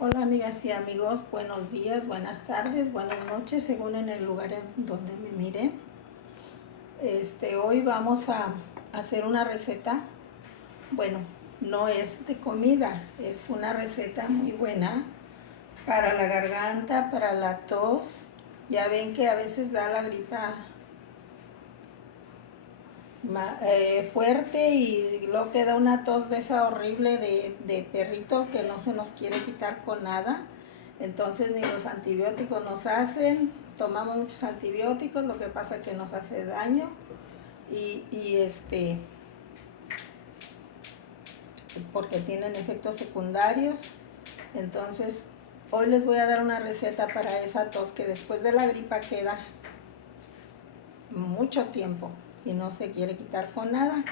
Hola amigas y amigos, buenos días, buenas tardes, buenas noches, según en el lugar en donde me miren. Hoy vamos a hacer una receta, bueno, no es de comida, es una receta muy buena para la garganta, para la tos. Ya ven que a veces da la gripa fuerte y luego queda una tos de esa horrible de perrito que no se nos quiere quitar con nada. Entonces ni los antibióticos nos hacen, tomamos muchos antibióticos, lo que pasa es que nos hace daño y porque tienen efectos secundarios. Entonces hoy les voy a dar una receta para esa tos que después de la gripa queda mucho tiempo y no se quiere quitar con nada.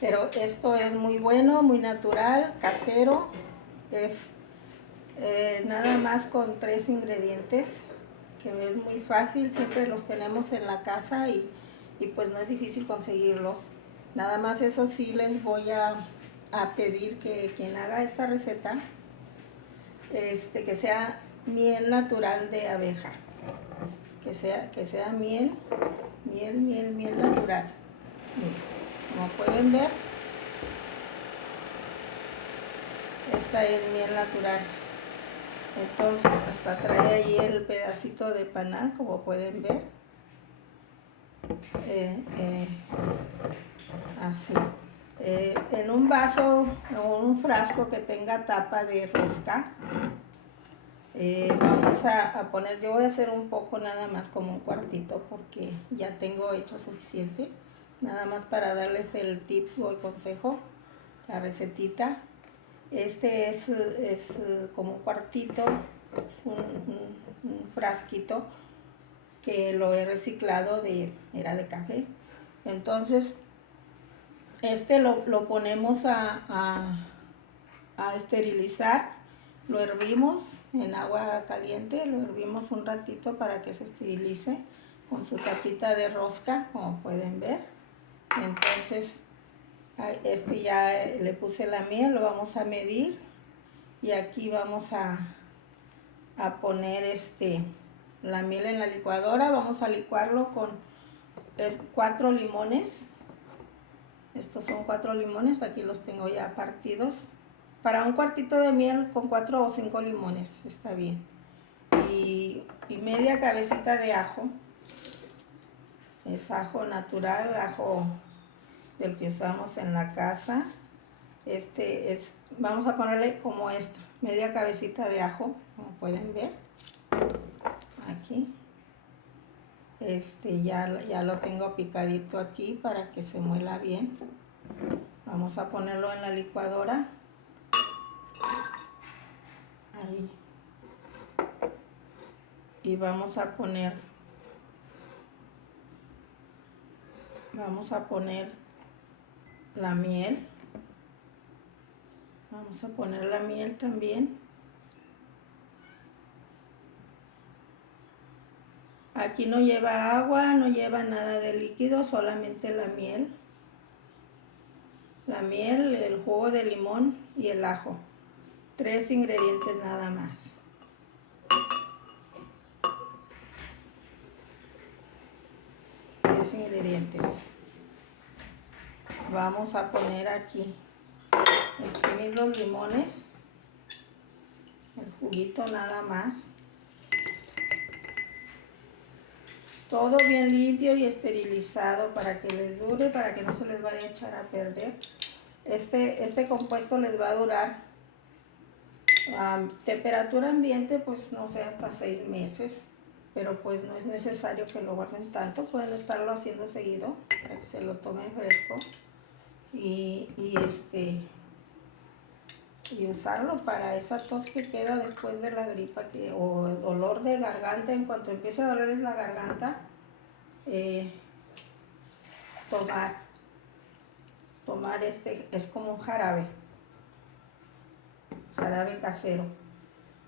Pero esto es muy bueno, muy natural, casero. Es nada más con 3 ingredientes, que es muy fácil, siempre los tenemos en la casa y pues no es difícil conseguirlos. Nada más eso sí les voy a pedir que quien haga esta receta, que sea miel natural de abeja, que sea miel natural. Miren, como pueden ver, esta es miel natural. Entonces hasta trae ahí el pedacito de panal, como pueden ver. Así. En un vaso o un frasco que tenga tapa de rosca, vamos a poner, yo voy a hacer un poco nada más, como un cuartito, porque ya tengo hecho suficiente. Nada más para darles el tip o el consejo, la recetita. Es como un cuartito, es un frasquito que lo he reciclado era de café. Entonces lo ponemos a esterilizar, lo hervimos en agua caliente, lo hervimos un ratito para que se esterilice con su tapita de rosca, como pueden ver. Entonces ya le puse la miel, lo vamos a medir y aquí vamos a poner la miel en la licuadora. Vamos a licuarlo con 4 limones. Estos son 4 limones, aquí los tengo ya partidos. Para un cuartito de miel con 4 o 5 limones está bien. Y media cabecita de ajo. Es ajo natural, ajo del que usamos en la casa. Vamos a ponerle como esto, media cabecita de ajo, como pueden ver. Aquí. Ya lo tengo picadito aquí para que se muela bien. Vamos a ponerlo en la licuadora. Ahí. Y vamos a poner la miel. Vamos a poner la miel también. Aquí no lleva agua, no lleva nada de líquido, solamente la miel. La miel, el jugo de limón y el ajo. 3 ingredientes nada más. 3 ingredientes. Vamos a poner aquí, exprimir los limones, el juguito nada más. Todo bien limpio y esterilizado para que les dure, para que no se les vaya a echar a perder. Este compuesto les va a durar a temperatura ambiente, pues no sé, hasta 6 meses. Pero pues no es necesario que lo guarden tanto, pueden estarlo haciendo seguido para que se lo tomen fresco y usarlo para esa tos que queda después de la gripa o dolor de garganta. En cuanto empiece a dolerles la garganta, tomar es como un jarabe casero.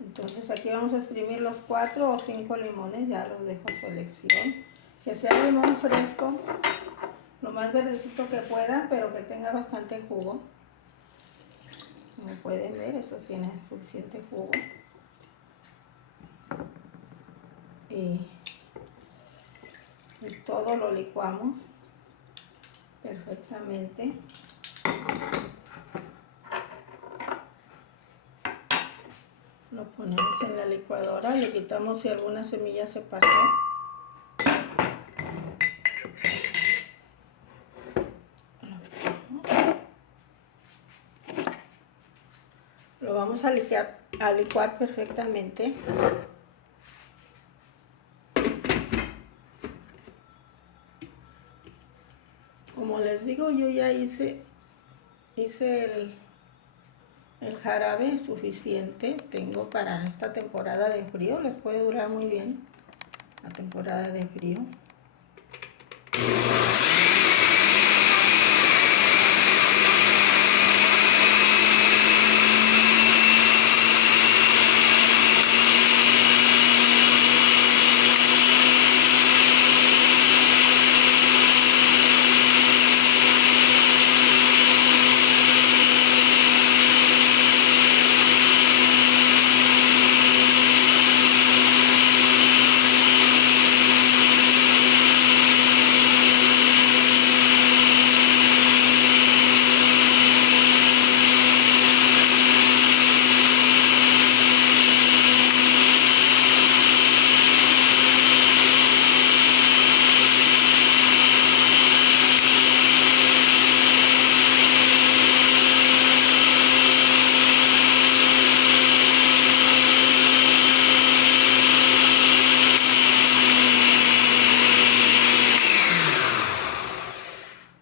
Entonces aquí vamos a exprimir los 4 o 5 limones, ya los dejo a su elección. Que sea limón fresco, lo más verdecito que pueda, pero que tenga bastante jugo. Como pueden ver, estos tienen suficiente jugo. Y todo lo licuamos perfectamente. Lo ponemos en la licuadora, le quitamos si alguna semilla se pasó. Lo vamos a licuar perfectamente. Como les digo, yo ya hice el jarabe suficiente. Tengo para esta temporada de frío, les puede durar muy bien la temporada de frío.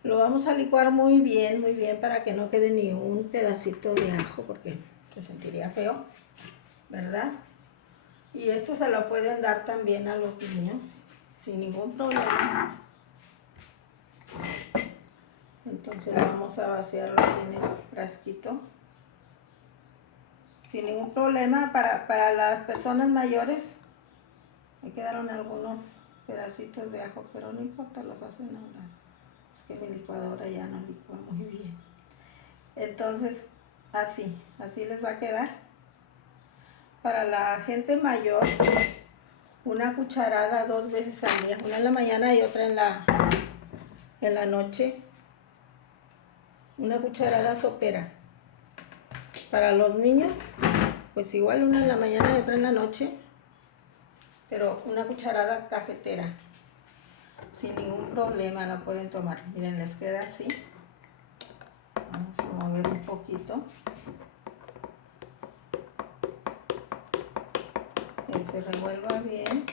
Lo vamos a licuar muy bien para que no quede ni un pedacito de ajo porque se sentiría feo, ¿verdad? Y esto se lo pueden dar también a los niños sin ningún problema. Entonces vamos a vaciarlo en el frasquito sin ningún problema. Para las personas mayores me quedaron algunos pedacitos de ajo, pero no importa, los hacen ahora. Que mi licuadora ya no licúa muy bien. Entonces así les va a quedar. Para la gente mayor, una cucharada 2 veces al día, una en la mañana y otra en la noche, una cucharada sopera. Para los niños, pues igual una en la mañana y otra en la noche, pero una cucharada cafetera. Sin ningún problema la pueden tomar. Miren, les queda así. Vamos a mover un poquito. Que se revuelva bien.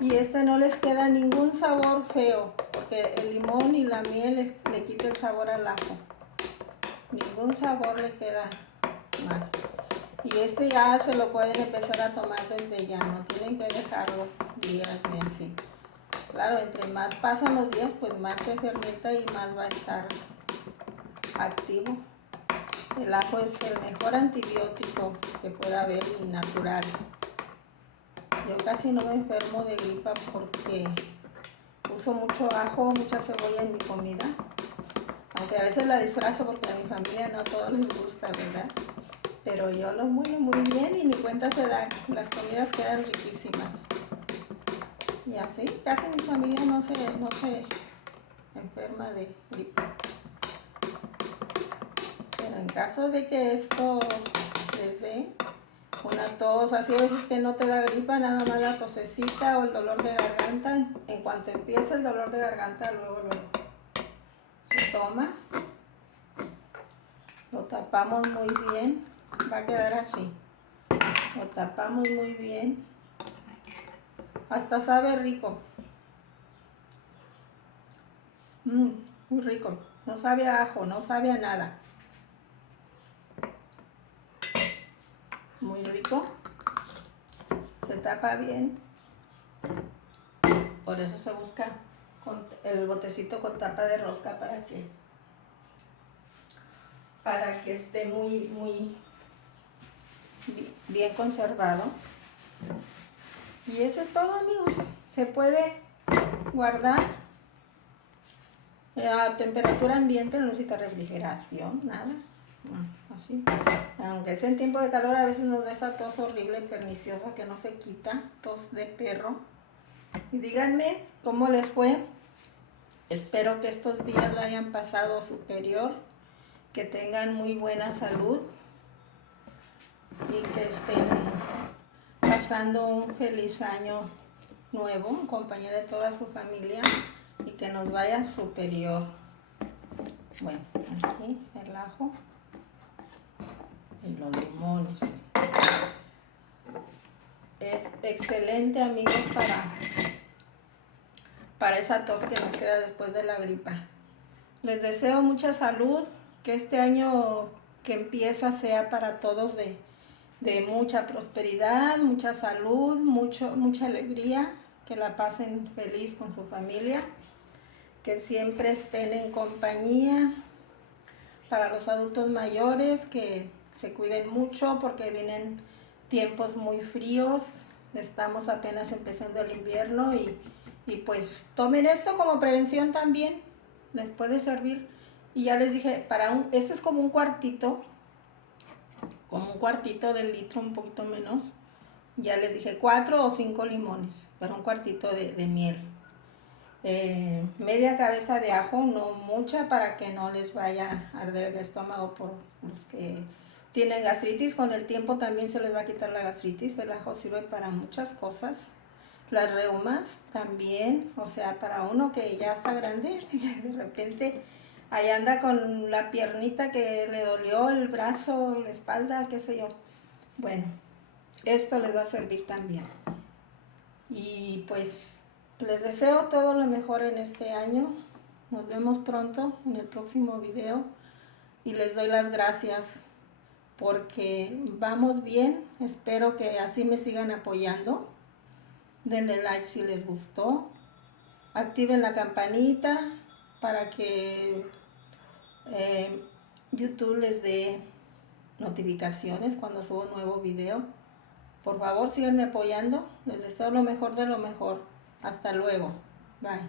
Y no les queda ningún sabor feo, porque el limón y la miel le quita el sabor al ajo. Ningún sabor le queda mal. Y ya se lo pueden empezar a tomar desde ya, no tienen que dejarlo días ni así. Claro, entre más pasan los días, pues más se fermenta y más va a estar activo. El ajo es el mejor antibiótico que pueda haber y natural. Yo casi no me enfermo de gripa porque uso mucho ajo, mucha cebolla en mi comida. Aunque a veces la disfrazo porque a mi familia no a todos les gusta, ¿verdad? Pero yo lo muelo muy bien y ni cuenta se dan. Las comidas quedan riquísimas. Y así, casi mi familia no se enferma de gripe. Pero en caso de que esto les dé una tos, así a veces que no te da gripa, nada más la tosecita o el dolor de garganta, en cuanto empieza el dolor de garganta, luego se toma. Lo tapamos muy bien, va a quedar así. Lo tapamos muy bien. Hasta sabe rico. Muy rico. No sabe a ajo, no sabe a nada. Muy rico. Se tapa bien. Por eso se busca el botecito con tapa de rosca para que esté muy bien conservado. Y eso es todo, amigos. Se puede guardar A temperatura ambiente, no necesita refrigeración, nada. Así. Aunque es en tiempo de calor, a veces nos da esa tos horrible, perniciosa, que no se quita, tos de perro. Y díganme cómo les fue. Espero que estos días lo hayan pasado superior, que tengan muy buena salud y que estén pasando un feliz año nuevo en compañía de toda su familia y que nos vaya superior. Bueno, aquí el ajo y los limones. Es excelente, amigos, para esa tos que nos queda después de la gripa. Les deseo mucha salud, que este año que empieza sea para todos de mucha prosperidad, mucha salud, mucha alegría, que la pasen feliz con su familia, que siempre estén en compañía. Para los adultos mayores, que se cuiden mucho porque vienen tiempos muy fríos, estamos apenas empezando el invierno y pues tomen esto como prevención también, les puede servir. Y ya les dije, este es como un cuartito del litro, un poquito menos. Ya les dije 4 o 5 limones para un cuartito de miel. Media cabeza de ajo, no mucha, para que no les vaya a arder el estómago por los que tienen gastritis. Con el tiempo también se les va a quitar la gastritis. El ajo sirve para muchas cosas. Las reumas también, o sea, para uno que ya está grande, de repente ahí anda con la piernita que le dolió, el brazo, la espalda, qué sé yo. Bueno, esto les va a servir también. Y pues les deseo todo lo mejor en este año. Nos vemos pronto en el próximo video y les doy las gracias porque vamos bien. Espero que así me sigan apoyando. Denle like si les gustó. Activen la campanita para que YouTube les dé notificaciones cuando subo un nuevo video. Por favor, síganme apoyando. Les deseo lo mejor de lo mejor. Hasta luego. Bye.